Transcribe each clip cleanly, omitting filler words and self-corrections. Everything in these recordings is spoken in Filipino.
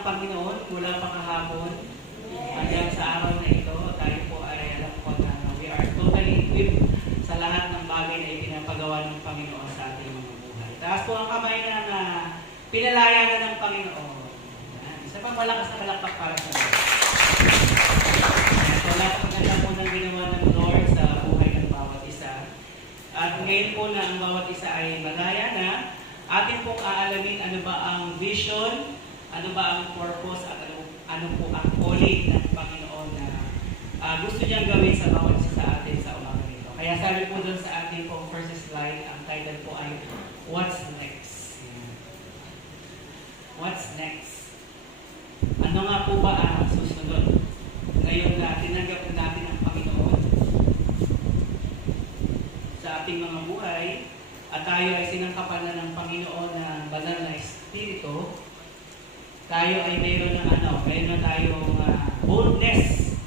ng Panginoon mula pa kahapon hanggang sa araw na ito. Tayo po ay alam ko na we are totally equipped sa lahat ng bagay na ipinapagawa ng Panginoon sa ating mga buhay. Taas po ang kamay na pinalaya na ng Panginoon. Isa pang malakas na palakpak para sa Lord. So lahat ang ganda po ng ginawa ng Lord sa buhay ng bawat isa. At ngayon po na ang bawat isa ay malaya na, atin pong aalamin ano ba ang vision, ano ba ang purpose, at ano po ang calling ng Panginoon na gusto niyang gawin sa bawat isa sa atin sa umaga nito. Kaya sabi po doon sa ating pong first slide, ang title po ay What's Next? What's next? Ano nga po ba ang susunod? Ngayon na tinanggap natin ang Panginoon sa ating mga buhay, at tayo ay sinangkapan na ng Panginoon ng banal na Espiritu, tayo ay mayroon ng mayroon tayong boldness,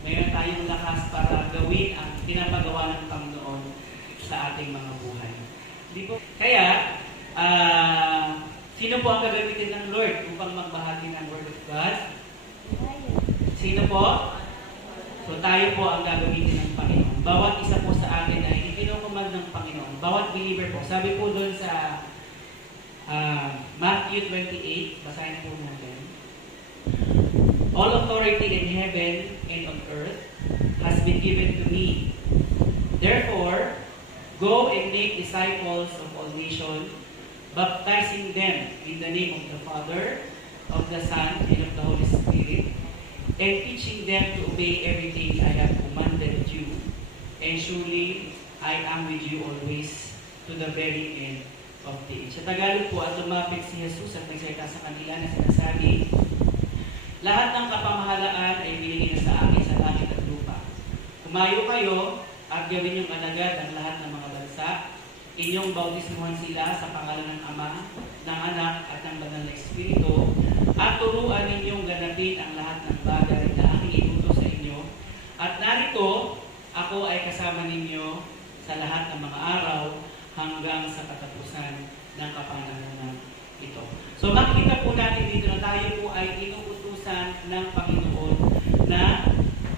mayroon tayong lakas para gawin ang pinapagawa ng Panginoon sa ating mga buhay. Di po? Kaya, sino po ang gagamitin ng Lord upang magbahagi ng Word of God? Sino po? So tayo po ang gagamitin ng Panginoon. Bawat isa po sa atin ay ikinukumand ng Panginoon. Bawat believer po. Sabi po doon sa Matthew 28, basahin po natin. All authority in heaven and on earth has been given to me. Therefore, go and make disciples of all nations, baptizing them in the name of the Father, of the Son, and of the Holy Spirit, and teaching them to obey everything I have commanded you. And surely, I am with you always to the very end of the age. Sa Tagalog po, at lumapit si Jesus at nagsalita sa kanila na sinasabi, lahat ng kapamahalaan ay binigay na sa akin sa langit at lupa. Kumayo kayo at gawin yung alagad ang lahat ng mga bansa. Inyong bautismuhan sila sa pangalan ng Ama, ng Anak at ng Banal na Espiritu, at turuan ninyong ganapin ang lahat ng bagay na aking inutos sa inyo. At narito, ako ay kasama ninyo sa lahat ng mga araw hanggang sa katapusan ng kapanahonan ito. So makikita po natin dito na tayo po ay inuutusan ng Panginoon na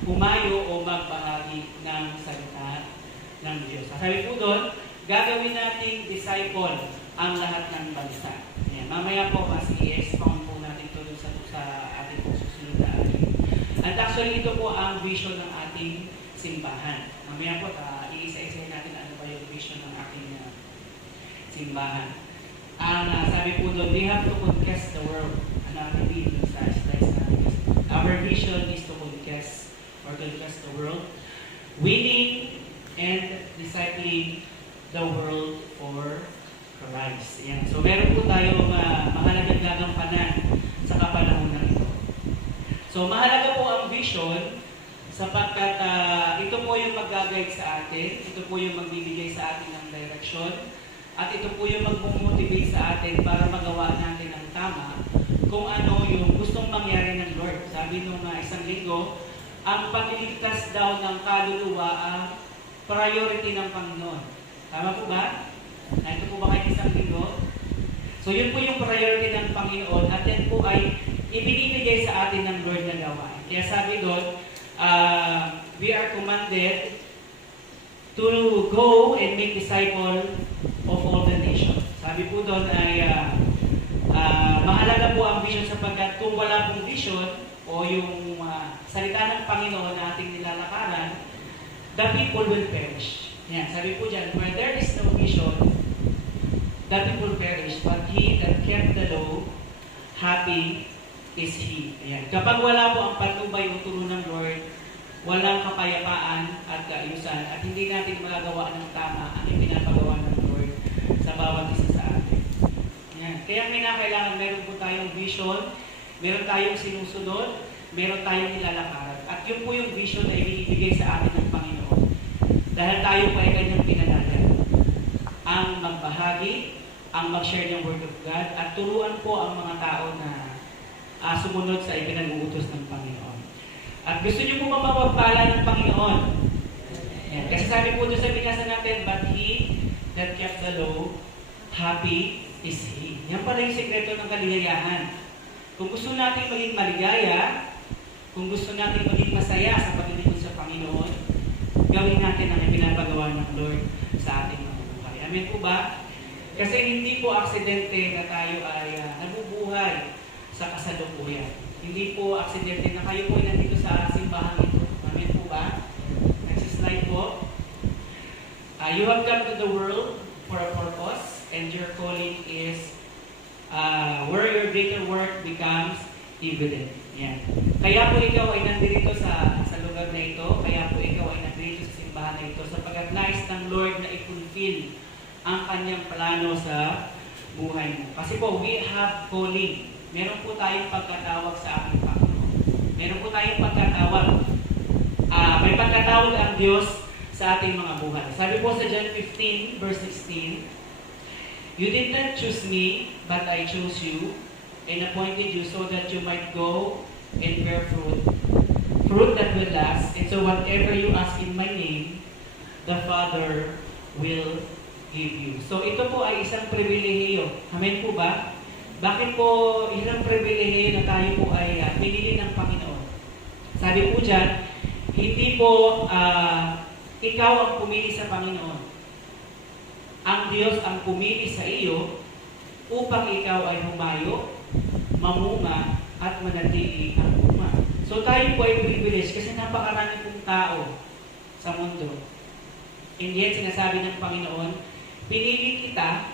humayo o magbahagi ng salita ng Diyos. Sabi po doon, gagawin nating disciple ang lahat ng bansa. Ayan. Mamaya po mas i-expound po natin ito sa ating po susunod na ating. At actually ito po ang vision ng ating simbahan. Mamaya po iisa-isa natin ano ba yung vision ng ating simbahan. Sabi po doon, we have to conquest the world. Ano read doon sa slides natin. Our vision is to conquest the world, winning and discipling the world for Christ. Ayan. So meron po tayong mahalagang gagampanan sa kapanahonan ito. So mahalaga po ang vision sapagkat ito po yung mag-guide sa atin, ito po yung magbibigay sa atin ng direction, at ito po yung mag-motivate sa atin para magawa natin ang tama kung ano yung gustong mangyari ng Lord. Sabi nung isang linggo, ang pagliligtas daw ng kaluluwa ang priority ng Panginoon. Tama po ba? Ito po ba kayo isang linggo? So yun po yung priority ng Panginoon at yan po ay ibinibigay sa atin ng Lord na gawain. Kaya sabi doon, we are commanded to go and make disciple of all the nations. Sabi po doon ay mahalaga po ang vision sapagkat kung wala pong vision o yung salita ng Panginoon na ating nilalakaran, the people will perish. Yan, sabi po dyan, where there is no vision, the people perish, but he that kept the law, happy is he. Ayan. Kapag wala po ang patnubay o turo ng Lord, walang kapayapaan at kaayusan at hindi natin magagawa ng tama ang ipinapagawa ng Lord sa bawat isa sa atin. Ayan. Kaya kailangan meron po tayong vision, meron tayong sinusunod, meron tayong nilalakaran. At yun po yung vision na ibinibigay sa atin ng Panginoon. Dahil tayo po ay kanyang pinanalan. Ang magbahagi, ang mag-share ng Word of God, at turuan po ang mga tao na sumunod sa ipinag-uutos ng Panginoon. At gusto niyo po mapapagpala ng Panginoon. Ayan. Kasi sabi po doon sa binasa natin, but he that kept the law, happy is he. Yan pala yung sekreto ng kaligayahan. Kung gusto natin maging maligaya, kung gusto natin maging masaya sa paglilingkod sa Panginoon, gawin natin ang ipinapagawa ng Lord sa ating mga buhay. Amen po ba? Kasi hindi po aksidente na tayo ay nabubuhay sa kasalukuyan. Hindi po aksidente na kayo po ay nandito sa simbahan ito. Amen po ba? Next slide po. You have come to the world for a purpose, and your calling is where your greater work becomes evident. Yan. Kaya po ikaw ay nandito sa lugar na ito, kaya po ikaw ay nandito sa simbahan na ito, sapagkat nais ng Lord na i-fulfill ang kanyang plano sa buhay mo. Kasi po, we have calling. Meron po tayong pagkatawag sa ating Panginoon. Meron po tayong pagkatawag. May pagkatawag ang Diyos sa ating mga buhay. Sabi po sa John 15, verse 16, "You did not choose me, but I chose you, and appointed you so that you might go and bear fruit, fruit that will last. And so whatever you ask in my name, the Father will give you." So ito po ay isang pribilehiyo. Amen po ba? Bakit po isang pribilehiyo na tayo po ay pinili ng Panginoon? Sabi po dyan, hindi po ikaw ang pumili sa Panginoon. Ang Diyos ang pumili sa iyo upang ikaw ay humayo, mamunga, at manatili ang bunga. So tayo po ay privilege kasi napakarami pong tao sa mundo. And yet, sinasabi ng Panginoon, pinili kita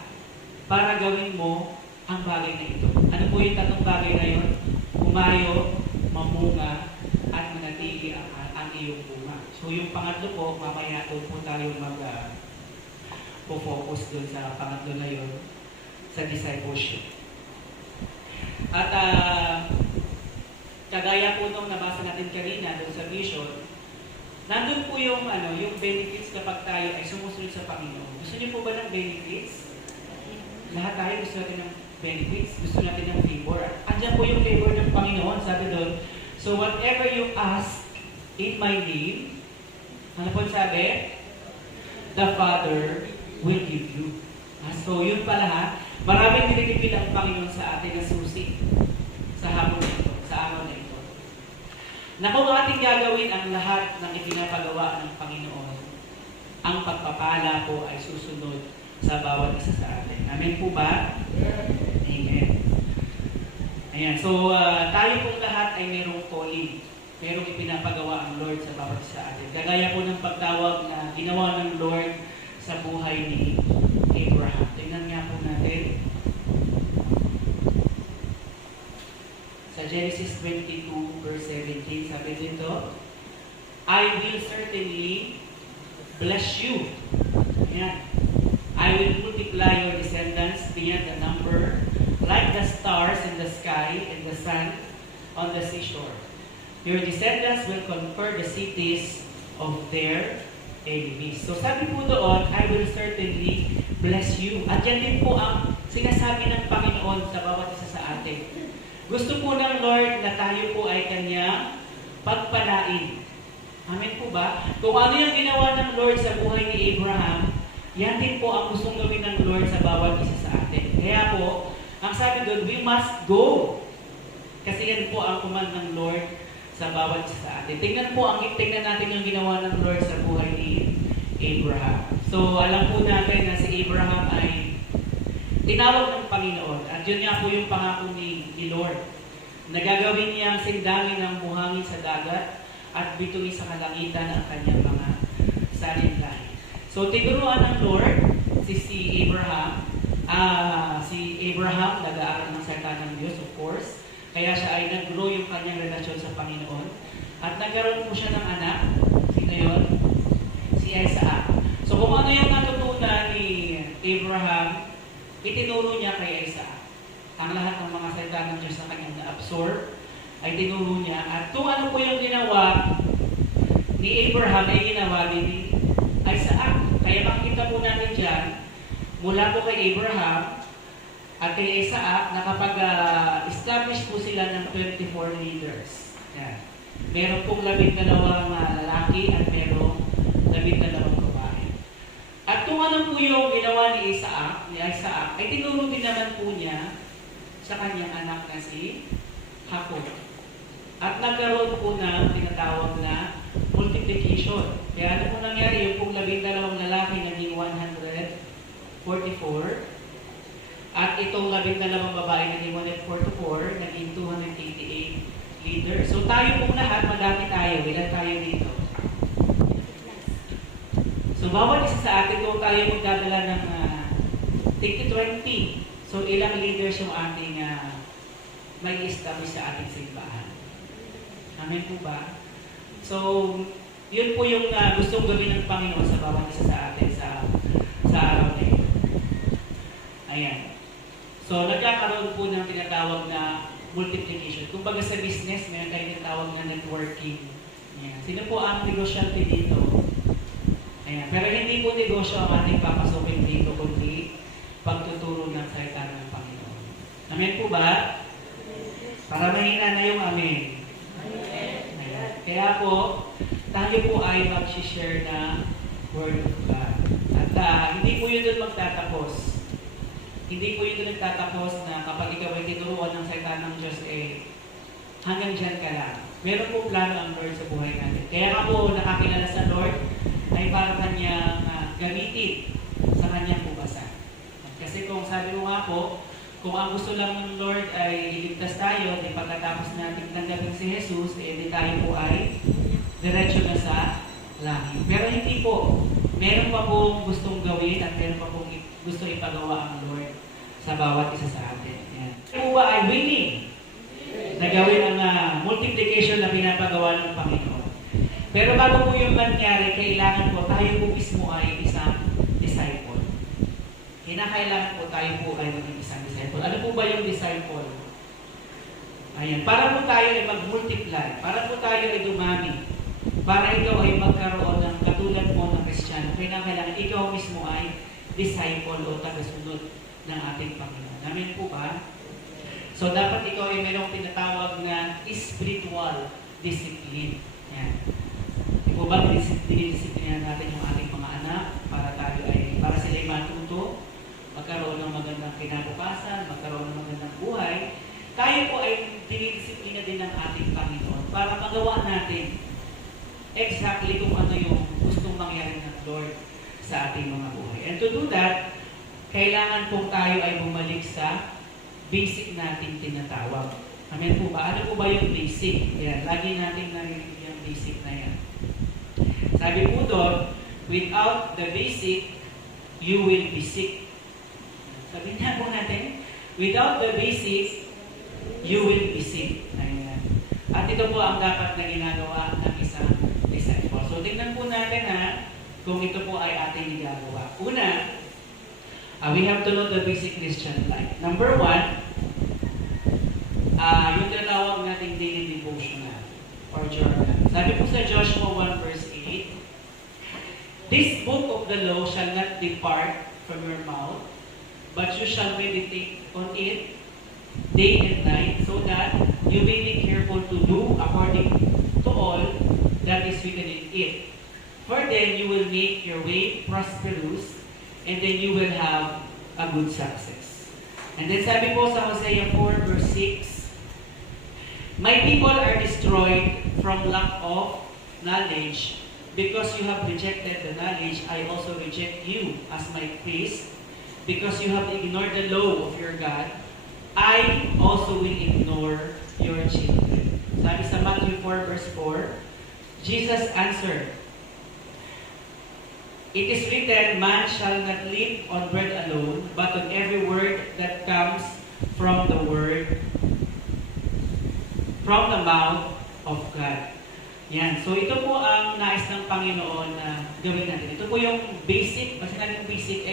para gawin mo ang bagay na ito. Ano po yung tatlong bagay na yun? Humayo, mamunga, at manatili ang iyong bunga. So yung pangatlo po, mamaya doon po tayo focus doon sa pangatlo na yun, sa discipleship. At kagaya po nung nabasa natin kanina doon sa vision, nandun po yung benefits kapag tayo ay sumusunod sa Panginoon. Gusto niyo po ba ng benefits? Lahat tayo gusto natin ng benefits, gusto natin ng favor. Andiyan po yung favor ng Panginoon, sabi doon, "So whatever you ask in my name," ano po sabi? "The Father will give you." So yun pala ha, maraming tinitipid ang Panginoon sa atin na susi sa hapon na ito, sa araw na ito. Na kung ating gagawin ang lahat ng ipinapagawa ng Panginoon, ang pagpapala po ay susunod sa bawat isa sa atin. Amen po ba? Amen. Ayan, so tayo pong lahat ay merong calling. Merong ipinapagawa ang Lord sa bawat isa sa atin. Kagaya po ng pagtawag na ginawa ng Lord sa buhay ni Abraham. Tingnan nga po natin. Sa Genesis 22, verse 17, sabi dito, "I will certainly bless you." Ayan. "I will multiply your descendants beyond the number, like the stars in the sky and the sun on the seashore. Your descendants will conquer the cities of their enemies." So sabi po doon, "I will certainly bless you." At yan din po ang sinasabi ng Panginoon sa bawat isa sa atin. Gusto po ng Lord na tayo po ay Kanyang pagpalain. Amen po ba? Kung ano yung ginawa ng Lord sa buhay ni Abraham, yan din po ang gustong gawin ng Lord sa bawat isa sa atin. Kaya po, ang sabi doon, we must go. Kasi yan po ang command ng Lord sa bawat isa sa atin. Tingnan natin yung ginawa ng Lord sa buhay ni Abraham. So, alam po natin na si Abraham ay tinawag ng Panginoon. At yun nga po yung pangako ni Lord. Nagagawin niya ang sindangin ng buhangin sa dagat at bituin sa kalangitan ang kanyang mga salinlahi. So, tinuruan ng Lord si Abraham. Si Abraham, nag-aaral ng salita ng Diyos, of course. Kaya siya ay nag-grow yung kanyang relasyon sa Panginoon. At nagkaroon po siya ng anak. Sino yun? Si Isaac. So kung ano yung natutunan ni Abraham, itinuro niya kay Isaac. Ang lahat ng mga salita ng Diyos na kanyang na-absorb, ay tinuro niya. At kung ano po yung ginawa ni Abraham, ay ginawa din ni Isaac. Kaya makikita po natin dyan, mula po kay Abraham, at kay Isaac, nakapag-establish po sila ng 24 leaders. Yan. Meron pong 12 lalaki at merong 12 babae. At kung ano po yung ginawa ni Isaac, ay tinuro din naman po niya sa kanyang anak na si hapon. At nagkaroon po ng tinatawag na multiplication. Kaya ano po nangyari? Yung pong 12 lalaki naging 144. At itong 12 babae naging 144, naging 288 leaders. So tayo pong lahat, madami tayo. Ilan tayo dito? So bawat isa sa atin, kung tayo magdadala ng 20. So ilang leaders yung ating may establish sa ating simbahan. Amen po ba? So, yun po yung gustong gawin ng Panginoon sa bawat isa sa atin sa araw na ito. Ayan. So, nagkakaroon po ng tinatawag na multiplication. Kung baga sa business, meron tayong tinatawag na networking. Ayan. Sino po ang negosyante dito? Ayan. Pero hindi po negosyo ang ating papasukin dito, kundi pagtuturo ng salita ng Panginoon. Amen po ba? Para mahina na yung amen. Ayan. Kaya po, tayo po ay mag-share na Word of God. At hindi po yun doon magtatapos. Hindi po yun doon nagtatapos na kapag ikaw ay tinuruan ng salita ng Diyos, hanggang dyan ka lang. Meron po plano ang Lord sa buhay natin. Kaya nga po, nakakilala sa Lord ay para kanyang gamitin sa kanyang bukasan. Kasi kung sabi mo nga po, kung ang gusto lang ng Lord ay iligtas tayo, di pagkatapos natin tanggapin si Jesus, di tayo po ay diretso na sa langit. Pero hindi po. Meron pa pong gustong gawin at meron pa pong gusto ipagawa ang Lord sa bawat isa sa atin. Yan. Kung ba ay willing na gawin ang multiplication na pinapagawa ng Panginoon. Pero bago po yung mangyari, kailangan po tayo po mismo ay isang disciple. Kinakailangan po tayo po ay maging isang disciple. Ano po ba yung disciple? Ayan. Para po tayo ay mag-multiply. Para po tayo ay dumami. Para ikaw ay magkaroon ng katulad mo ng Kristiyano. Kailangan ikaw mismo ay disciple o tagasunod ng ating Panginoon. Amen po ba? So, dapat ikaw ay mayroong tinatawag na spiritual discipline. Ayan. Di po ba, dinidisiplina natin yung ating mga anak para sila ay matuto, magkaroon ng magandang kinabukasan, magkaroon ng magandang buhay. Tayo po ay dinidisiplina din ng ating Panginoon para magawa natin exactly kung ano yung gustong mangyari ng Lord sa ating mga buhay. And to do that, kailangan po tayo ay bumalik sa basic nating tinatawag. Amen po ba? Ano po ba yung basic? Yan, lagi natin narinig yung basic na yan. Sabi po doon, without the basic, you will be sick. Sabi niya po natin, without the basic, you will be sick. Ayan. At ito po ang dapat na ginagawa ng isang disciple. So, tingnan po natin kung ito po ay ating ginagawa. Una, we have to know the basic Christian life. Number 1, yung tinatawag nating daily devotional or journal. Sabi po sa Joshua 1 verse 8, this book of the law shall not depart from your mouth, but you shall meditate on it day and night, so that you may be careful to do according to all that is written in it. For then you will make your way prosperous, and then you will have a good success. And then sabi po sa Hosea 4 verse 6, my people are destroyed from lack of knowledge. Because you have rejected the knowledge, I also reject you as my priest. Because you have ignored the law of your God, I also will ignore your children. Sabi sa Matthew 4 verse 4, Jesus answered, it is written, man shall not live on bread alone, but on every word that comes from the mouth of God. Yan. So ito po ang nais ng Panginoon na gawin natin. Ito po yung basic, basta natin yung basic,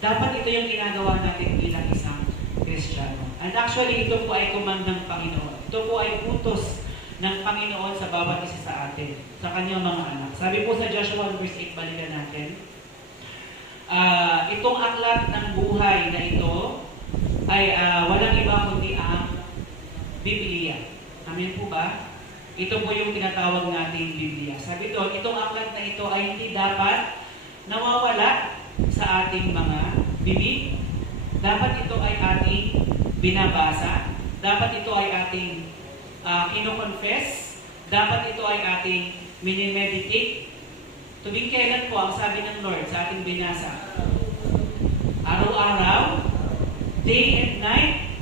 dapat ito yung ginagawa natin bilang isang Kristiyano. And actually, ito po ay command ng Panginoon. Ito po ay utos ng Panginoon sa bawat isa sa atin, sa kanyang mga anak. Sabi po sa Joshua 1 verse 8, balikan natin, itong aklat ng buhay na ito ay walang iba kundi ang Biblia. Amen po ba? Ito po yung tinatawag nating Biblia. Sabi doon, itong aklat na ito ay hindi dapat nawawala sa ating mga bibig. Dapat ito ay ating binabasa. dapat ito ay ating kino-confess, dapat ito ay ating minimeditate. Tuwing kailan po ang sabi ng Lord sa ating binasa? Araw-araw, day and night,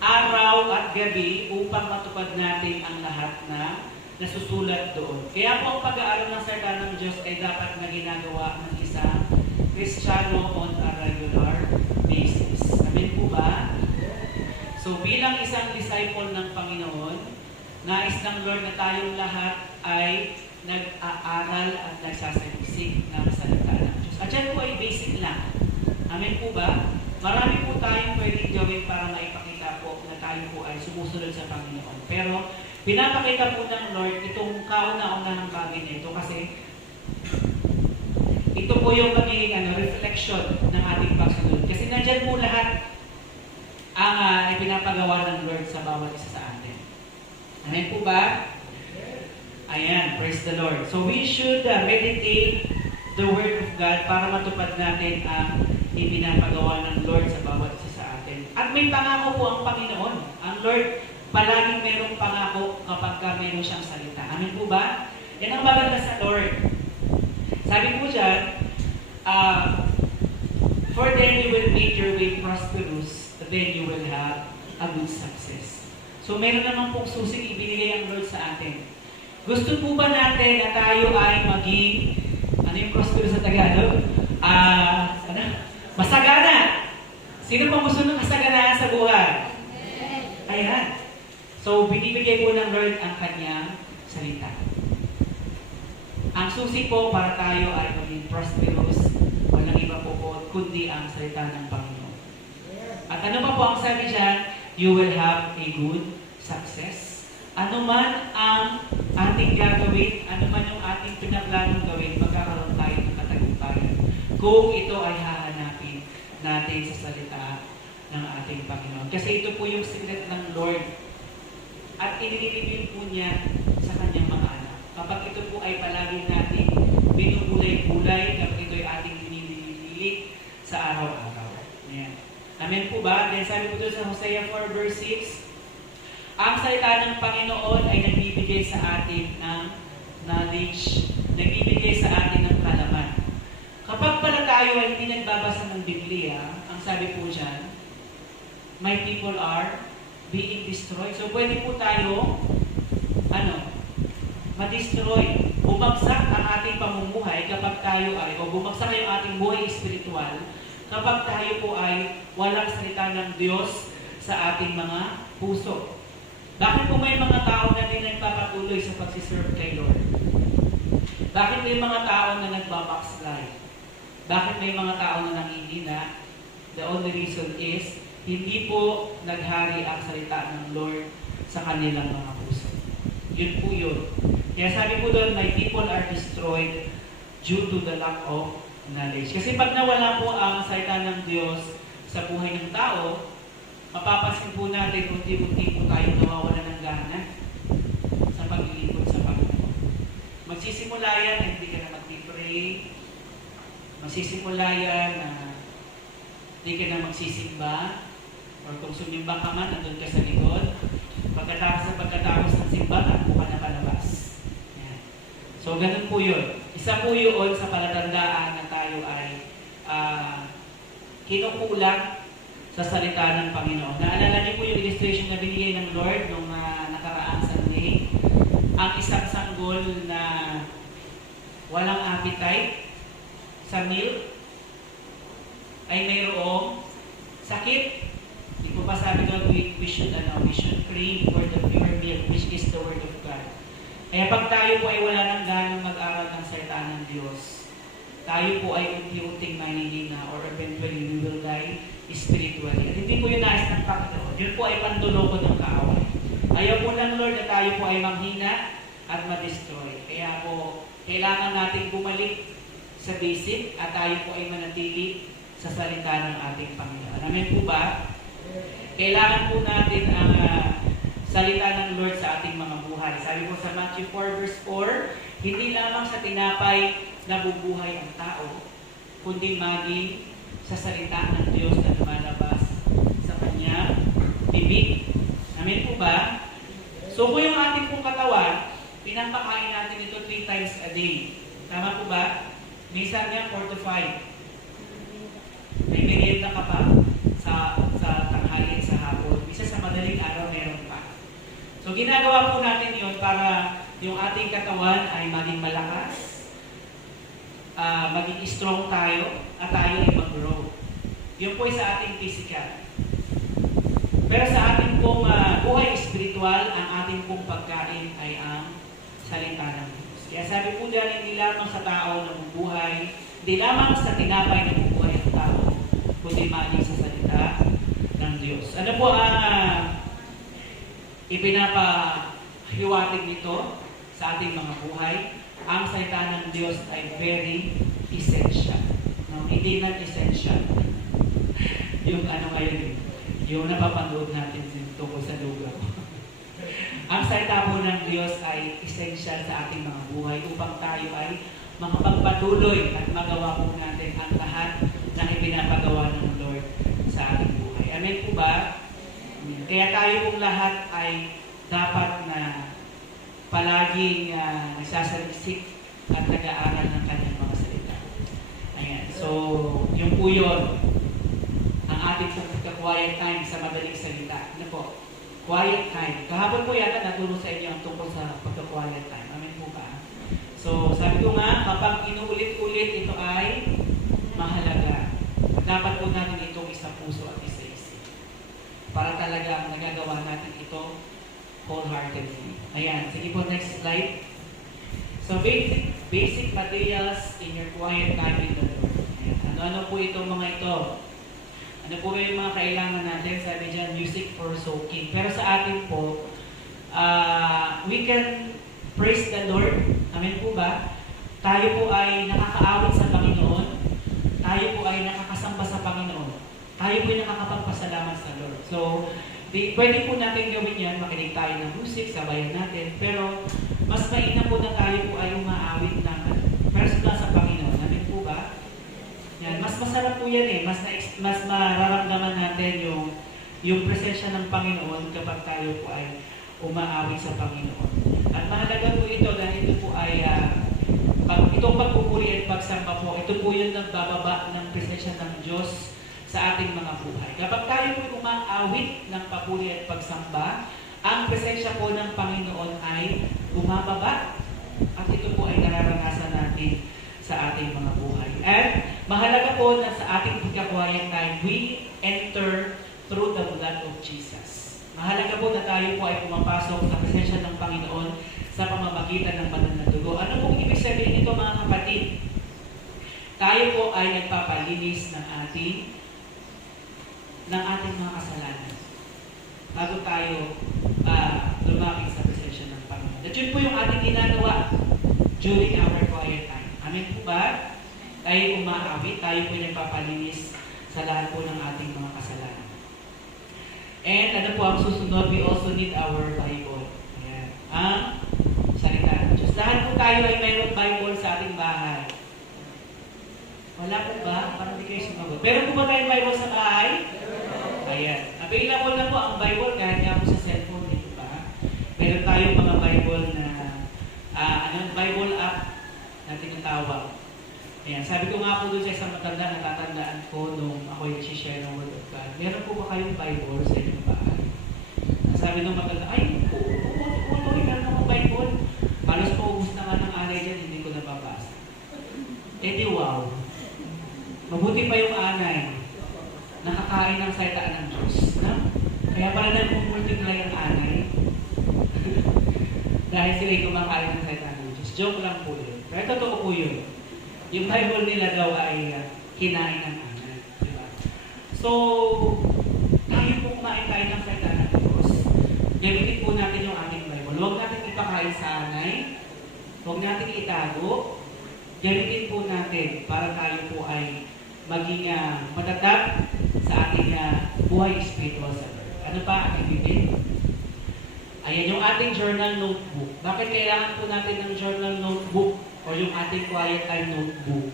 araw at gabi upang matupad natin ang lahat na nasusulat doon. Kaya po ang pag-aaral ng salita ng Diyos ay dapat na ginagawa ng isang Kristiyano on a regular basis. Amen po ba? So bilang isang disciple ng Panginoon, nais ng Lord na tayong lahat ay nag-aaral at nagsasaliksik ng salita ng Diyos. At yan po ay basic lang. Amen po ba? Marami po tayong pwedeng gawin para maipakita po na tayo po ay sumusunod sa Panginoon. Pero pinapakita po ng Lord itong kauna-una ng bagay na ito kasi ito po yung magiging reflection ng ating pagsunod. Kasi nandyan po lahat ang pinapagawa ng Lord sa bawat isa sa atin. Amen po ba? Ayan, praise the Lord. So we should meditate the Word of God para matupad natin ang ipinapagawa ng Lord sa bawat isa sa atin. At may pangako po ang Panginoon. Ang Lord palaging mayroong pangako kapag mayroon siyang salita. Amen po ba? Yan ang maganda sa Lord. Sabi po dyan, for then you will make your way prosperous, then you will have a good success. So meron naman pong susing ibinigay ang Lord sa atin. Gusto po ba natin na tayo ay maging, ano yung prosperous sa Tagalog? Masagana. Sino pang gusto ng kasaganaan sa buhay? Ayan. So, binibigay po ng Lord ang kanyang salita. Ang susi po para tayo ay maging prosperous, walang iba po kundi ang salita ng Panginoon. At ano pa po ang sabi dyan? You will have a good success. Ano man ang ating gagawin, ano man yung ating pinaplanong gawin, magkakaroon tayo ng katagumpayan. Kung ito ay hahanapin natin sa salita ng ating Panginoon. Kasi ito po yung secret ng Lord. At inililibig po niya sa kanyang mga anak. Kapag ito po ay palagi natin binubulay-bulay, kapag ito ay ating binililig sa araw-araw. Ayan. Amen po ba? Then sabi po doon sa Hosea 4 verse 6, ang salita ng Panginoon ay nagbibigay sa atin ng knowledge, nagbibigay sa atin ng kalaman. Kapag pala tayo ay hindi nagbabasa ng Biblia, ang sabi po dyan, my people are being destroyed. So pwede po tayo, ma-destroy. Bumagsak ang ating pamumuhay kapag tayo ay, o bumagsak yung ating buhay espiritual, kapag tayo po ay walang salita ng Diyos sa ating mga puso. Bakit po may mga tao na din nagpapatuloy sa pagsiserve kay Lord? Bakit may mga tao na nagbabackslide? Bakit may mga tao na nangihina? The only reason is, hindi po naghari ang salita ng Lord sa kanilang mga puso. Yun po yun. Kaya sabi po doon, my people are destroyed due to the lack of knowledge. Kasi pag nawala po ang salita ng Diyos sa buhay ng tao, mapapansin po natin, unti-unti po tayo nawawala ng gana sa paglilingkod sa Panginoon. Magsisimula yan na hindi ka na mag-pray. Magsisimula yan na hindi ka na magsisimba. Or kung sumimba ka man, nandun ka sa likod. Pagkatapos ng simbahan, buka na palabas. Yan. So, ganun po yun. Isa po yun sa palatandaan na tayo ay kinukulang sa salita ng Panginoon. Naalala niyo po yung illustration na binigay ng Lord nung nakaraang Sunday. Ang isang sanggol na walang appetite sa meal ay mayroong sakit. Hindi po pa sabi doon, we should crave for the pure milk, which is the Word of God. Kaya pag tayo po ay wala ng ganang mag-aral ng salita ng Diyos, tayo po ay unti-unting manihina or eventually we will die spiritually. At hindi po yun nais ng Panginoon. Yun po ay panduloko ng kaaway. Ayaw po ng Lord na tayo po ay manghina at ma-destroy. Kaya po, kailangan natin bumalik sa basic at tayo po ay manatili sa salita ng ating Panginoon. Amen po ba? Kailangan po natin ang salita ng Lord sa ating mga buhay. Sabi po sa Matthew 4 verse 4, hindi lamang sa tinapay nabubuhay ang tao, kundi maging sa salita ng Diyos na lumalabas sa kanyang bibig. Amen po ba? So kung yung ating pong katawan, pinapakain natin ito 3 times a day. Tama po ba? Minsan niya 4 to 5. May merienda ka pa sa tanghali at sa hapon. Minsan sa madaling araw meron pa. So ginagawa po natin yon para yung ating katawan ay maging malakas, maging strong tayo, at tayo ay mag-grow. Yun po ay sa ating physical. Pero sa ating pong buhay spiritual, ang ating pong pagkain ay ang salita ng Diyos. Kaya sabi po dyan, hindi lamang sa tao na mabuhay, hindi lamang sa tinapay na mabuhay ng tao, kundi maging sa salita ng Diyos. Ano po ang ipinapahiwatig nito sa ating mga buhay? Ang salita ng Diyos ay very essential. No? Hindi not essential. Yung ano ngayon, yung napapanood natin tungkol sa lugaw. Ang salita po ng Diyos ay essential sa ating mga buhay upang tayo ay makapagpatuloy at magawa po natin ang lahat ng ipinapagawa ng Lord sa ating buhay. Amen po ba? Kaya tayo pong lahat ay dapat na palaging nagsasaliksik at nag-aaral ng kanyang mga salita. Ayan. So, yung po yun, ang ating pong quiet time sa madaling salita. Ano po? Quiet time. Kahapon po yata natulong sa inyo ang tungkol sa pagka-quiet time. Amen po ba? So, sabi ko nga, kapag inuulit-ulit, ito ay mahalaga. Dapat po natin itong isa puso at isa isip. Para talagang nagagawa natin ito wholeheartedly. Ayan. Sige po, next slide. So, basic materials in your quiet time in the Lord. Ayan. Ano-ano po itong mga ito? Ano po yung mga kailangan natin? Sabi dyan, music for soaking. Pero sa atin po, we can praise the Lord. Amen po ba? Tayo po ay nakakaawit sa Panginoon. Tayo po ay nakakasamba sa Panginoon. Tayo po ay nakakapagpasalamat sa Lord. So, pwede po natin gawin yan. Makinig tayo ng music, sabayan natin. Pero, mas mainam po na tayo po ay umaawit ng personal sa Panginoon. Amen po ba? Yan, mas masarap po yan eh. Mas mararamdaman natin yung presensya ng Panginoon kapag tayo po ay umaawit sa Panginoon. At mahalaga po ito dahil ito po ay itong pagpupuri at pagsamba po, ito po yung nagbababa ng presensya ng Diyos sa ating mga buhay. Kapag tayo po umaawit ng papuri at pagsamba, ang presensya po ng Panginoon ay bumababa at ito po ay nararanasan natin sa ating mga buhay. At mahalaga po na sa ating pagka-quiet time, we enter through the blood of Jesus. Mahalaga po na tayo po ay pumapasok sa presensya ng Panginoon sa pamamagitan ng banal na dugo. Ano pong ibig sabihin nito mga kapatid? Tayo po ay nagpapalinis ng ating mga kasalanan bago tayo lumapit sa presensya ng Panginoon. At yun po yung ating ginagawa during our quiet time. Amen po ba? Tayo umaawit, tayo po nagpapalinis sa lahat po ng ating mga kasalanan. And ano po ang susunod? We also need our Bible. Ayan. Ang salita ng Diyos. Lahat po tayo ay mayroong Bible sa ating bahay. Wala po ba? Parang di kayo sumagot. Pero po ba tayong Bible sa bahay? Ayan. Available na po ang Bible kahit nga po sa cellphone. Dito ba? Meron tayong mga Bible na Bible app na tinatawag. Ayan, sabi ko nga po doon sa isang matanda, natatandaan ko nung ako yung share ng Word of God. Meron po ba kayong Bible sa inyong bahay? Sabi nung matanda, ay, meron akong Bible. Halos paubos na nga ng anay dyan, hindi ko nababasa. Eh di wow. Mabuti pa yung anay. Nakakain ng salita ng Diyos. Na? Kaya pala nag-multiply ang anay. Dahil sila'y kumakain ng salita ng Diyos. Joke lang po yun. Pero totoo po yun. Yung Bible nila daw ay kinain ng anay. Diba? So, tayo po kumain tayo ng salita ng Diyos. Gamitin po natin yung ating Bible. Huwag natin ipakain sa anay. Huwag natin itago. Gamitin po natin para tayo po ay maging matatag sa ating buhay spiritual sa Lord. Ano pa ang ibigin? Ayan, yung ating journal notebook. Bakit kailangan po natin ng journal notebook o yung ating quiet time notebook?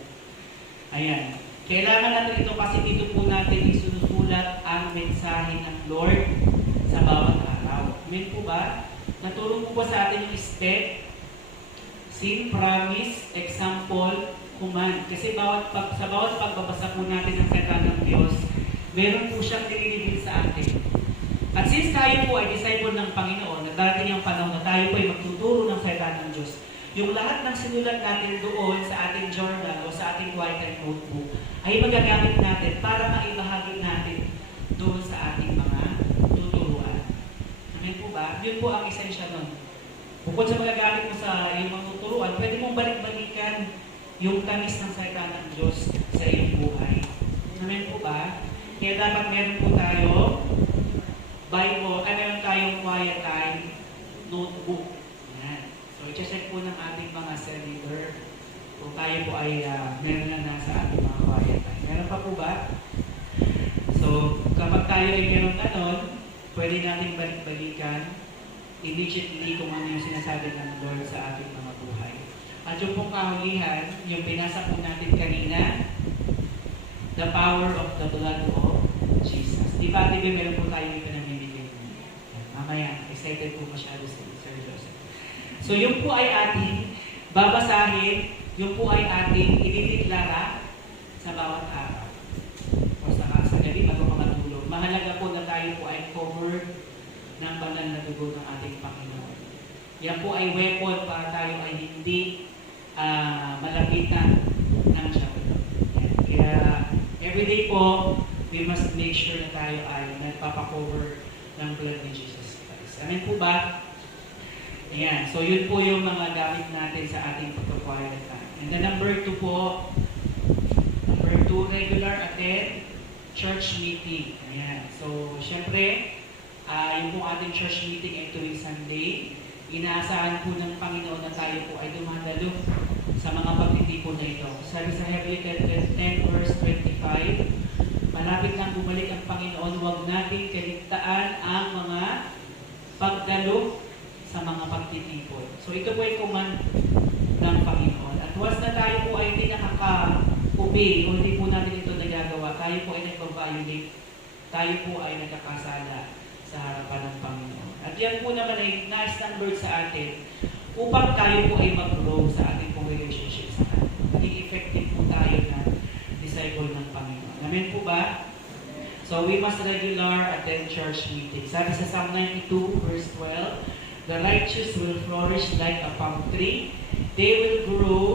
Ayan. Kailangan natin ito kasi dito po natin isusulat ang mensahe ng Lord sa bawat araw. Amen po ba? Naturo po sa atin yung step, sin, promise, example, command. Kasi sa bawat pagbabasa po natin ng salita ng Diyos, meron po siyang nililibig sa atin. At since tayo po ay disciple ng Panginoon, at darating ang panahon na tayo po ay magtuturo ng salita ng Diyos, yung lahat ng sinulat natin doon sa ating journal o sa ating white and notebook ay magagamit natin para maibahagi natin doon sa ating mga tuturuan. Amen po ba? Yun po ang esensya nun. Bukod sa magagamit mo sa iyong mga tuturuan, pwede mong balik-balikan yung tamis ng salita ng Diyos sa iyong buhay. Amen po ba? Kaya dapat meron po tayo Bible, meron tayong quiet time notebook. Yan. So, i-check po ng ating mga cell leader kung tayo po ay meron na nasa ating mga quiet time. Meron pa po ba? So, kapag tayo ay meron ganon, pwede natin balik-balikan immediately kung ano yung sinasabi ng Lord sa ating mga buhay. At yung pong kahulihan, yung pinasa po natin kanina, the power of the blood of Jesus. Di ba, meron po tayo yung pinamimigay. Mamaya, excited po masyado si Sir Joseph. So, yung po ay ating babasahin, yung po ay ating idideklara sa bawat araw. O sa gabi bago ka matulog. Mahalaga po na tayo po ay covered ng banal na dugo ng ating Panginoon. Yan po ay weapon para tayo ay hindi malapitan ng diablo. Kaya everyday po, we must make sure na tayo ay nagpapakover ng blood ni Jesus Christ. Amen po ba? Ayan. So yun po yung mga gamit natin sa ating pagka-quiet time. And then number 2 po, regular attend church meeting. Ayan. So, syempre, yung pong ating church meeting ay tuwing Sunday. Inaasahan po ng Panginoon na tayo po ay dumadalo sa mga pagtitipon na ito. Sabi sa Hebrews 10 verse 25, malapit lang bumalik ang Panginoon, huwag natin kaligtaan ang mga pagdalo sa mga pagtitipon. So, ito po ay command ng Panginoon. At once na tayo po ay hindi nakaka-obey o hindi po natin ito nagagawa, tayo po ay nagpa-violate, tayo po ay nagkakasala sa harapan ng Panginoon. At yan po naman ay na-standard sa atin upang tayo po ay mag-grow sa ating pong relationship sa Kanya. Maging effective po tayo na disciple ng Panginoon. Amen po ba? So, we must regular attend church meetings. Sabi sa Psalm 92 verse 12, the righteous will flourish like a palm tree. They will grow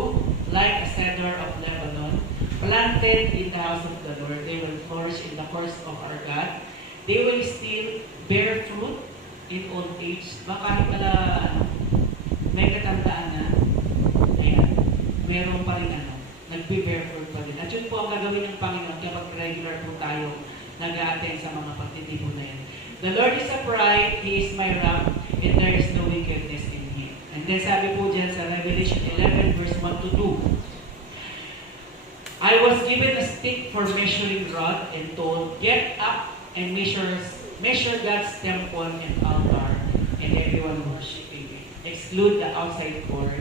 like a cedar of Lebanon, planted in the house of the Lord. They will flourish in the courts of our God. They will still bear fruit in old age. Baka pala may katandaan na, ayan, meron pa rin nagbe-bear fruit pa rin. At yun po ang gagawin ng Panginoon kapag regular po tayo nag-a-attend sa mga pagtitipon na yan. The Lord is upright, He is my rock, and there is no wickedness in Him. And then sabi po dyan sa Revelation 11 verse 1 to 2, I was given a stick for measuring rod and told, get up and measure God's temple and altar and everyone worshiping it. Exclude the outside court.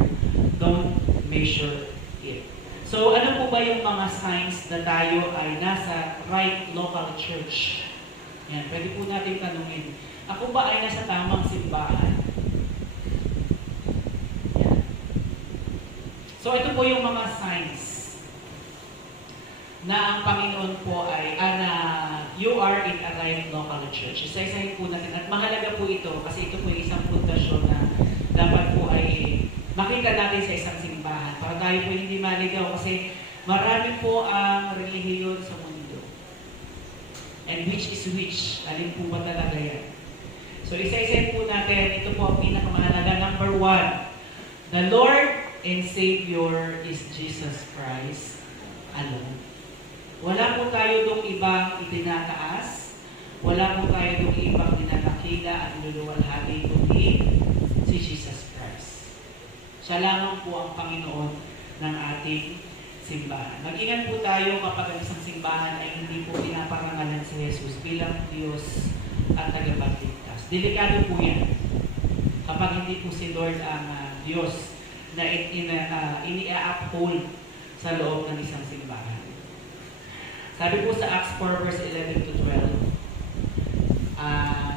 Don't measure it. So, ano po ba yung mga signs na tayo ay nasa right local church? Yan, pwede po natin tanungin. Ako ba ay nasa tamang simbahan? Yan. So, ito po yung mga signs na ang Panginoon po ay, na you are in a right local church. Isa-isahin po natin. At mahalaga po ito kasi ito po yung isang pundasyon na dapat po ay makita natin sa isang simbahan para tayo po hindi maligaw kasi marami po ang relihiyon sa mundo. And which is which? Alin po ba talaga yan? So isa-isahin po natin. Ito po ang pinakamahalaga. Number 1, the Lord and Savior is Jesus Christ alone. Wala po tayo dong ibang itinataas. Wala po tayo dong ibang dinadakila at niluluwalhati kundi si Jesus Christ. Siya lamang po ang Panginoon ng ating simbahan. Mag-ingat po tayo kapag ang isang simbahan ay hindi po pinaparangalan si Jesus bilang Diyos at tagapagligtas. Delikado po yan. Kapag hindi po si Lord ang Diyos na ini-uphold sa loob ng isang simbahan. Sabi po sa Acts 4 verse 11 to 12,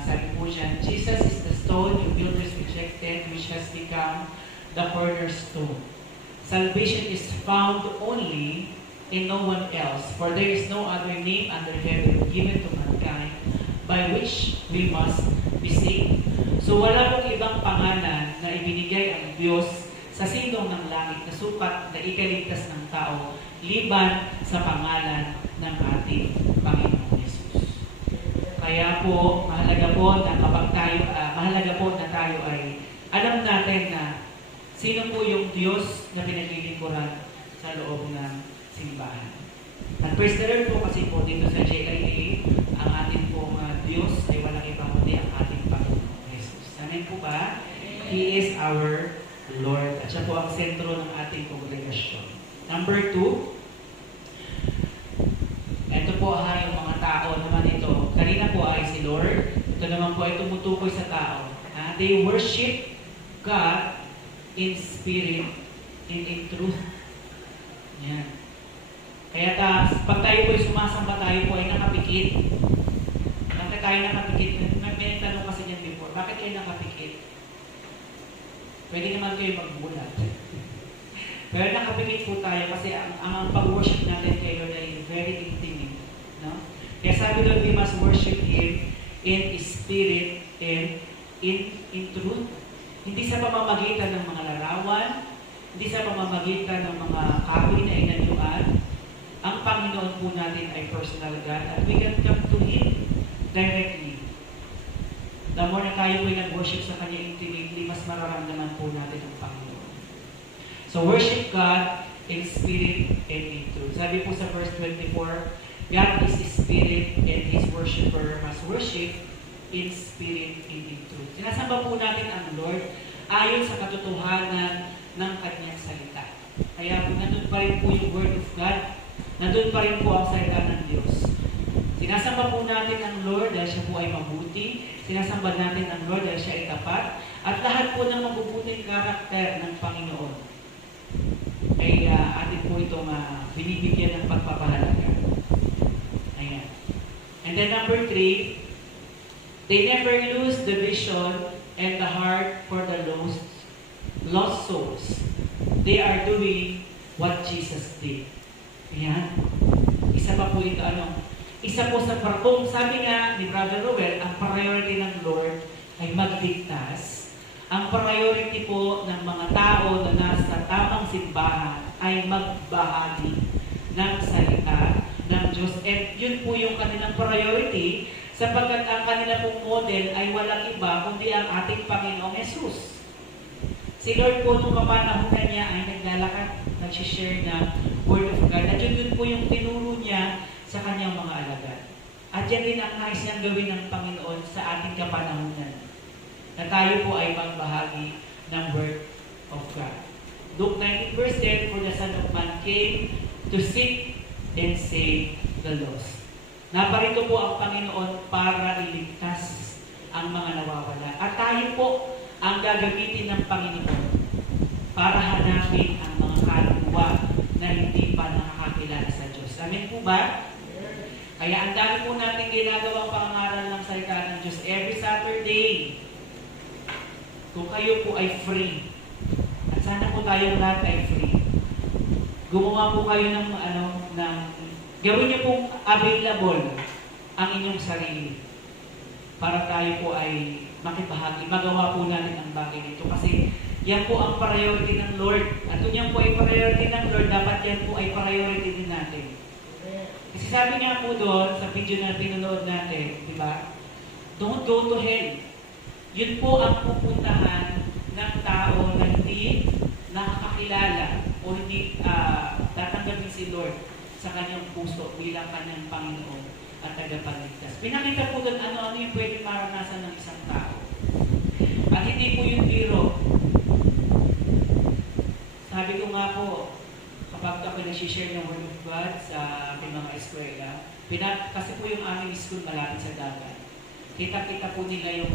Sabi po dyan, Jesus is the stone you builders rejected, which has become the cornerstone. Salvation is found only in no one else, for there is no other name under heaven given to mankind by which we must be saved. So wala pong ibang pangalan na ibinigay ang Diyos sa sindong ng langit na sukat na ikaligtas ng tao liban sa pangalan ng ating Panginoon Jesus. Kaya po, mahalaga po na kapag tayo ay alam natin na sino po yung Diyos na pinaglilingkuran sa loob ng simbahan. At praise the Lord po kasi po dito sa JIA, ang ating pong Diyos ay walang ibang kundi ang ating Panginoon Jesus. Amen po ba? He is our Lord. At siya po ang sentro ng ating kongregasyon. Number 2, ito po yung mga tao naman ito. Kanina po ay si Lord. Ito naman po ay tumutukoy sa tao. They worship God in spirit and in truth. Yan. Kaya pag tayo po ay sumasamba, tayo po ay nakapikit. Bakit tayo nakapikit? May tanong kasi niyan before. Bakit kayo nakapikit? Pwede naman kayo magbulat. Pero nakapikit po tayo kasi ang pag-worship natin kay Lord ay very intimate. No? Kaya sabi Lord, we must worship Him in spirit and in truth. Hindi sa pamamagitan ng mga larawan, hindi sa pamamagitan ng mga kahoy na inanyuan. Ang Panginoon po natin ay personal God at we can come to Him directly. The more na tayo po ay nag-worship sa Kanya intimately, mas mararamdaman po natin ang Panginoon. So worship God in spirit and in truth. Sabi po sa verse 24, God is Spirit and His worshipper must worship in spirit and in truth. Sinasamba po natin ang Lord ayon sa katotohanan ng Kanyang salita. Kaya po nandun pa rin po yung Word of God. Nandun pa rin po ang salita ng Diyos. Sinasamba po natin ang Lord dahil siya po ay mabuti. Sinasamba natin ang Lord dahil siya ay tapat. At lahat po ng mabubuting karakter ng Panginoon ay atin po itong binibigyan ng pagpapahalaga. Ayan. And then number 3, they never lose the vision and the heart for the lost souls. They are doing what Jesus did. Ayan. Isa pa po ito, isa po sa kung sabi nga ni Brother Roel, ang priority ng Lord ay magligtas. Ang priority po ng mga tao na nasa tamang simbahan ay magbahagi ng salita ng Diyos. And yun po yung kanilang priority sapagkat ang kanila pong model ay walang iba kundi ang ating Panginoong Jesus. Si Lord po nung kapanahon niya ay naglalakad, nagsishare ng Word of God. At yun po yung tinuro niya sa kanyang mga alagad. At yan din ang nais niyang gawin ng Panginoon sa ating kapanahunan. Na tayo po ay magbahagi ng Word of God. Luke 19 verse 10, for the Son of Man came to seek and save the lost. Naparito po ang Panginoon para iligtas ang mga nawawala. At tayo po ang gagamitin ng Panginoon para hanapin ang mga kaluluwa na hindi pa nakakakilala sa Diyos. Amen po ba? Kaya ang dami po natin ginagawang pangangaral ng salita ng Diyos every Saturday. Kung kayo po ay free, at sana po tayong lahat ay free, gumawa po kayo ng gawin niyo pong available ang inyong sarili para tayo po ay makibahagi. Magawa po natin ang bagay nito kasi yan po ang priority ng Lord. At kung yan po ay priority ng Lord, dapat yan po ay priority din natin. Kasi sabi nga po doon sa video na pinanood natin, di ba? Don't go to hell. Yun po ang pupuntahan ng tao na hindi nakakakilala o hindi tatanggapin si Lord sa kanyang puso bilang kanyang Panginoon at tagapagligtas. Pinakita po doon ano yung pwede maranasan ng isang tao. At hindi po yung biro. Sabi ko nga po, kapag ako nag-share ng Word of God sa aking mga eskwela, kasi po yung aming school malapit sa dagat. Kita-kita po nila yung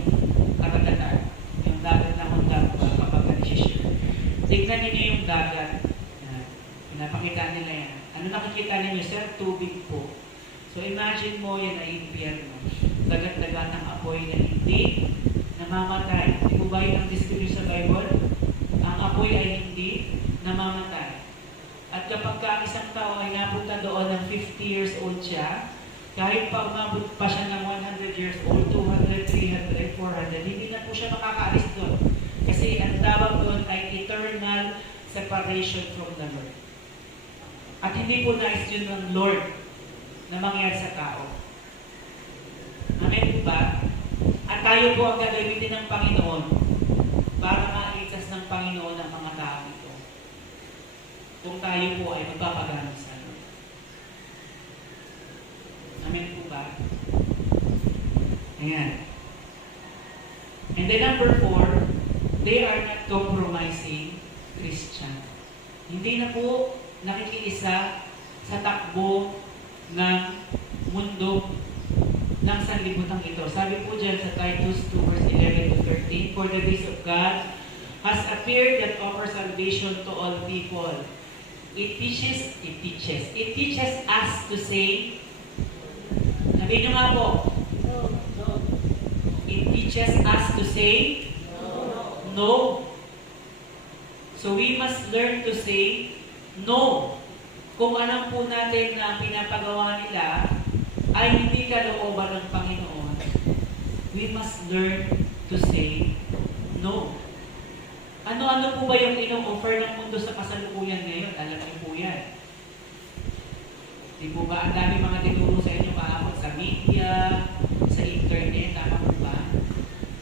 karagatan, yung dagat na hanggang kapag nag-share. Tignan niyo yung dagat. Pinapakita nila yan. Ano nakikita ninyo? Sir, tubig po. So imagine mo yan ay impyerno. Dagat-dagat ng apoy na hindi namamatay. Di mo ba yun ang description sa Bible? Ang apoy ay hindi namamatay. At kapag ang isang tao ay napunta doon ng 50 years old siya, kahit pa umabot pa siya ng 100 years old, 200, 300, 400, hindi na po siya makakaalis doon. Kasi ang tawag doon ay eternal separation from the Lord. At hindi po nais yun ng Lord na mangyari sa tao. Amen po ba? At tayo po ang gagamitin ng Panginoon para mailigtas ng Panginoon ang mga tao ito. Kung tayo po ay magpapagamit sa Lord. Amen po ba? Ayan. And then number 4, they are not compromising Christian. Hindi na po nakikiisa sa takbo ng mundo ng sanlibutan ito. Sabi po dyan sa Titus 2 verse 11 to 13, for the grace of God has appeared that offers salvation to all people. It teaches us to say, sabihin nyo nga po, it teaches us to say, no. So we must learn to say, no. Kung alam po natin na ang pinapagawa nila ay hindi kalooban ng Panginoon, we must learn to say no. Ano-ano po ba yung ino-offer ng mundo sa kasalukuyan ngayon? Alam niyo po yan. Di po ba ang dami mga tinuro sa inyo kahapon sa media, sa internet, tama po ba?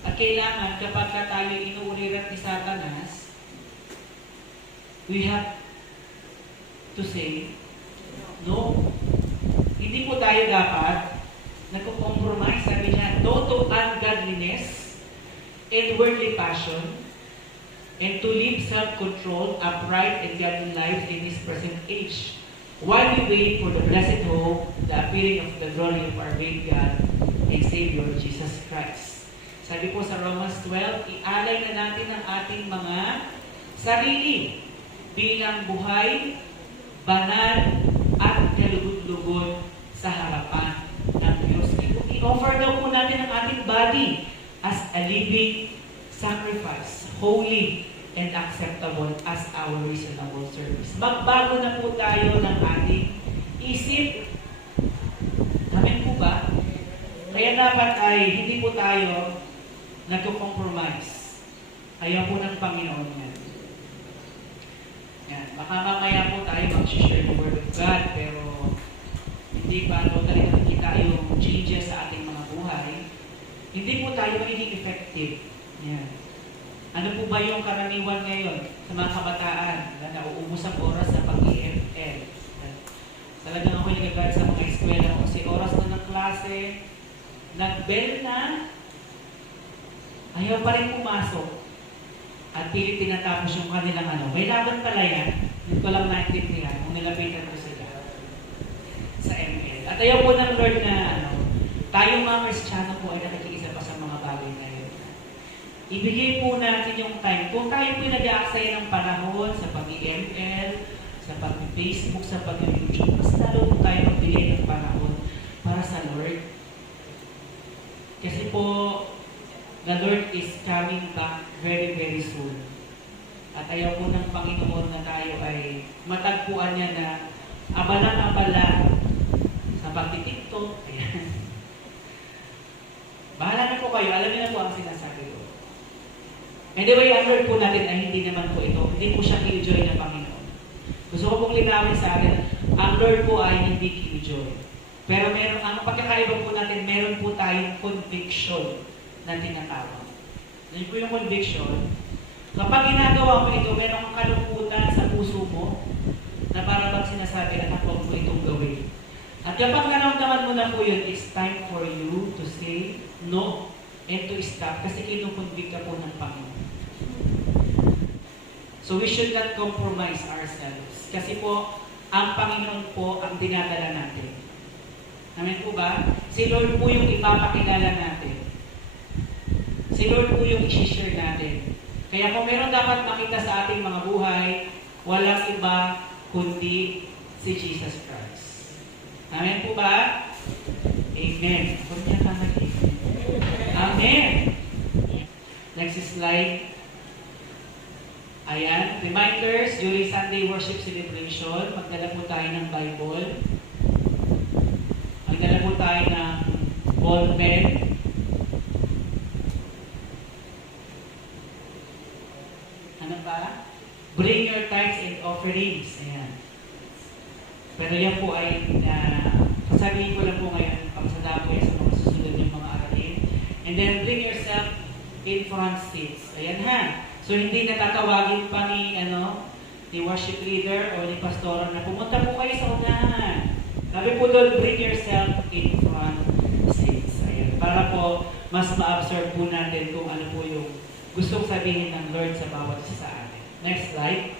At kailangan kapag tayo inuulirat ni Satanas, we have to say no. Hindi po tayo dapat nagko-compromise. Sabi niya, no to ungodliness and worldly passion, and to live self-controlled, upright, and godly lives in this present age, while we wait for the blessed hope, the appearing of the glory of our great God and Savior, Jesus Christ. Sabi po sa Romans 12, ialay na natin ang ating mga sarili bilang buhay, banal, at kalugod-lugod sa harapan ng Diyos. I-offer daw po natin ang ating body as a living sacrifice, holy and acceptable as our reasonable service. Magbago na po tayo ng ating isip. Amen po ba? Kaya dapat ay hindi po tayo nagko-compromise. Ayaw po ng Panginoon yan. Yan. Baka mamaya po tayo mag-share the Word of God, pero hindi pa totally nakikita yung changes sa ating mga buhay. Hindi po tayo magiging effective. Yan. Ano po ba yung karaniwan ngayon sa mga kabataan na nauubos ang oras sa pag-EML? Talagang ako nagagalit sa mga eskwela ko kasi oras na ng klase, nag-bell na, ayaw pa rin pumasok at pilit tinatapos yung kanilang ano. May laban pala yan. Hindi ko lang naintindihan kung nilapitan ko sila sa ML. At ayaw po ng Lord na tayong mga Kristiyano po ay nakikiisa pa sa mga bagay na yun. Ibigay po natin yung time. Kung tayo po nag-aaksaya ng panahon sa pag-ML, sa pag-Facebook, sa pag-YouTube, mas lalo po tayo magbigay ng panahon para sa Lord. Kasi po, the Lord is coming back very, very soon. At ayaw po ng Panginoon na tayo ay matagpuan niya na abala-abala sa pagtitiktok. Ayan. Bahala na po kayo. Alam niyo na po ang sinasabi ko. Anyway, ang Lord po natin ay hindi naman po ito. Hindi po siya killjoy ng Panginoon. Gusto ko pong linawin sa atin, ang Lord po ay hindi killjoy. Pero meron, ang pagkakaiba po natin, meron po tayong conviction na tinatawag. Yan po yung conviction. Kapag ginagawa mo ito, meron kang kalungkutan sa puso mo na para bang sinasabi na kapag mo itong gawin. At kapag naramdaman mo na po yun, it's time for you to say no and to stop kasi kinukonvict ka po ng Panginoon. So we should not compromise ourselves. Kasi po, ang Panginoon po ang dinadala natin. Amen po ba? Si Lord po yung ipapakilala natin. Si Lord po yung i-share natin. Kaya kung meron dapat makita sa ating mga buhay, walang iba kundi si Jesus Christ. Amen po ba? Amen. Huwag niya ka nag-amen. Amen. Next slide. Ayan. Reminders, during Sunday worship celebration, magdala po tayo ng Bible. Magdala po tayo ng ball pen. Ano ba? Bring your tithes and offerings. Ayan. Pero yan po ay sasabihin ko lang po ngayon, pagsada po yan sa mga susunod yung mga aralin. And then bring yourself in front seats. Ayan ha. So hindi natatawagin pa ni worship leader o ni pastor na pumunta po kayo sa unahan. Sabi po doon, bring yourself in front seats. Ayan. Para po mas ma-observe po natin kung ano po yung gustong sabihin ng Lord sa bawat isa sa atin. Next slide.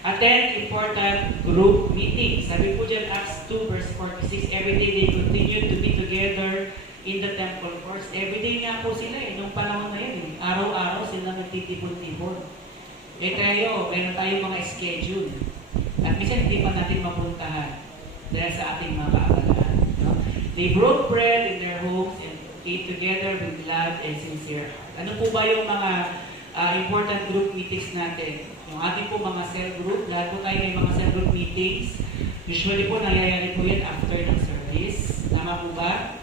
Attend important group meetings. Sabi po dyan, Acts 2 verse 46, every day they continued to be together in the temple courts. Every day nga po sila nung panahon na yun. Araw-araw sila nagtitipon-tipon. Tayo, meron tayong mga schedule. At minsan hindi pa natin mapuntahan dahil sa ating mga kaabalahan. No? They broke bread in their homes and ate together with glad and sincere heart. Ano po ba yung mga important group meetings natin? Yung ating po mga cell group, lahat po tayo may mga cell group meetings. Usually po nangyayari po yan after ng service. Tama po ba?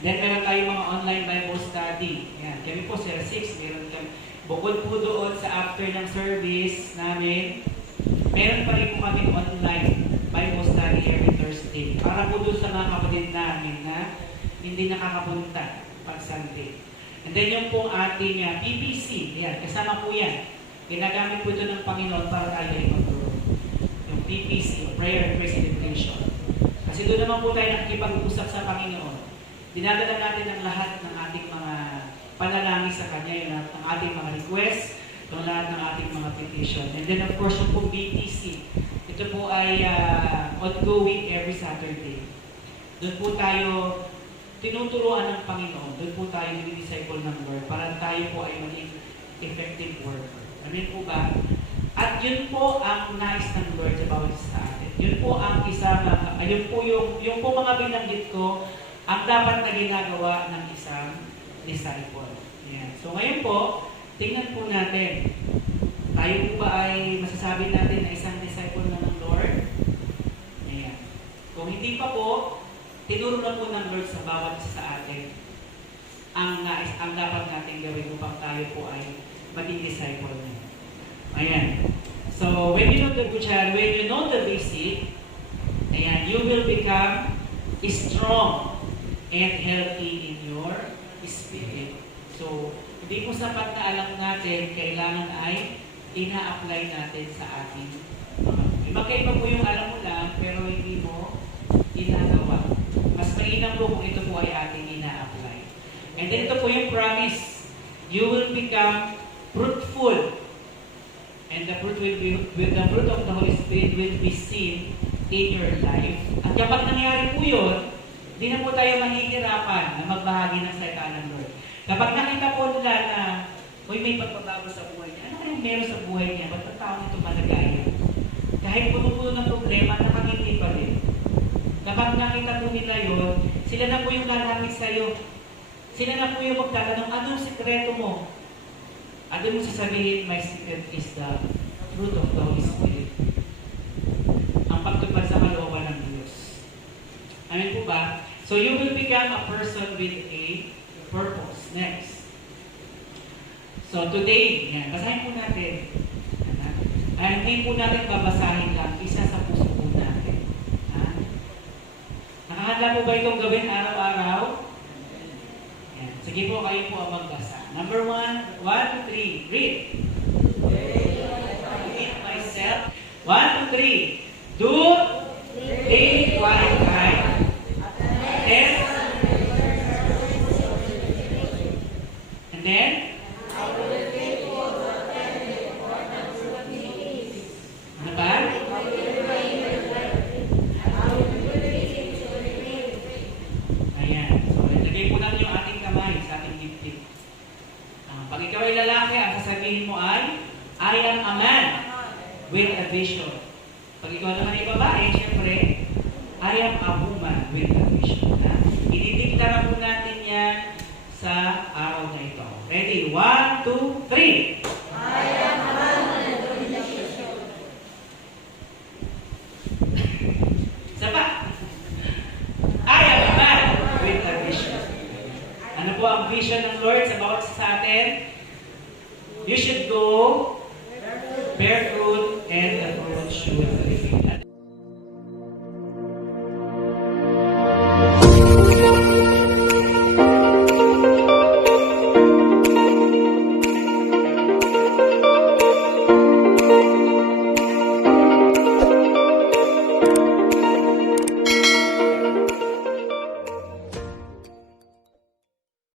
Then meron tayong mga online Bible study. Yan. Kami po, Sir 6, meron kami. Bukod po doon sa after ng service namin, meron pa rin po kami online Bible study every Thursday. Para po doon sa mga kapatid namin na hindi nakakapunta pag Sunday. And then yung po ating PPC, yan, kasama po yan. Ginagamit po ito ng Panginoon para tayo ay mag-grow. Yung PPC, Prayer and Praise Celebration. Kasi doon naman po tayo nakikipag-usap sa Panginoon. Dinadala natin ang lahat ng ating mga panalangin sa Kanya, yung lahat ng ating mga requests, yung lahat ng ating mga petition. And then of course, yung po BTC. Ito po ay ongoing every Saturday. Doon po tayo tinuturuan ng Panginoon. Doon po tayo nag-disciple ng Lord para tayo po ay maging effective worker. Amen po ba? At yun po ang nais ng Lord sa bawat isa sa atin. Yun po ang isa na, yun po yung po mga binanggit ko, ang dapat na ginagawa ng isang disciple. Ayan. So ngayon po, tingnan po natin. Tayo po ba ay masasabi natin na isang disciple na ng Lord? Ayan. Kung hindi pa po, tinuro na po ng Lord sa bawat isa sa atin ang dapat natin gawin upang tayo po ay maging disciple niya. Ayan. So, when you know the basic, ayan, you will become strong and healthy in your spirit. So, hindi po sapat na alam natin, kailangan ay ina-apply natin sa ating Magkaiba po yung alam mo lang, pero hindi mo ginagawa. Mas mainam po kung ito po ay ating ina-apply. And then ito po yung promise. You will become fruitful. And the fruit of the Holy Spirit will be seen in your life. At kapag nangyari po yun, hindi na po tayo mahihirapan na magbahagi ng salita ng Lord. Kapag nakita po nila na, may pagbabago sa buhay niya, ano kayong meron sa buhay niya? Ba't ang taong ito malagaya? Kahit puno-puno ng problema, nakangiti pa rin. Kapag nakita po nila yun, sila na po yung lalapit sa'yo. Sila na po yung magtatanong, anong sikreto mo? Ano mo sasabihin, my secret is the fruit of the Holy Spirit. Ang pagtupad sa kalooban ng Diyos. Amen po ba? So you will become a person with a purpose. Next. So today, yan, basahin po natin. Ay, hindi po natin babasahin lang, isa sa puso po natin. Nakahanda po ba itong gawin araw-araw? Yan. Sige po, kayo po ang magbasa. Number 1, 1, 2, 3, read. Read myself. 1, 2, 3. Do daily quiet time. And then? Ano ba? Ayan. So, ilagay po natin yung ating kamay sa ating dibdib. Pag ikaw ay lalaki, ang sasabihin mo ay, I am a man with a vision. Pag ikaw naman ay babae, syempre, I am a woman with a vision. Ididiklara po natin yan sa araw na ito. Ready? 1, 2, 3. I am a man with a vision. Isa pa. I am a man with a vision. Ano po ang vision ng Lord sa bawat sa atin? You should go, bear fruit, and the fruit should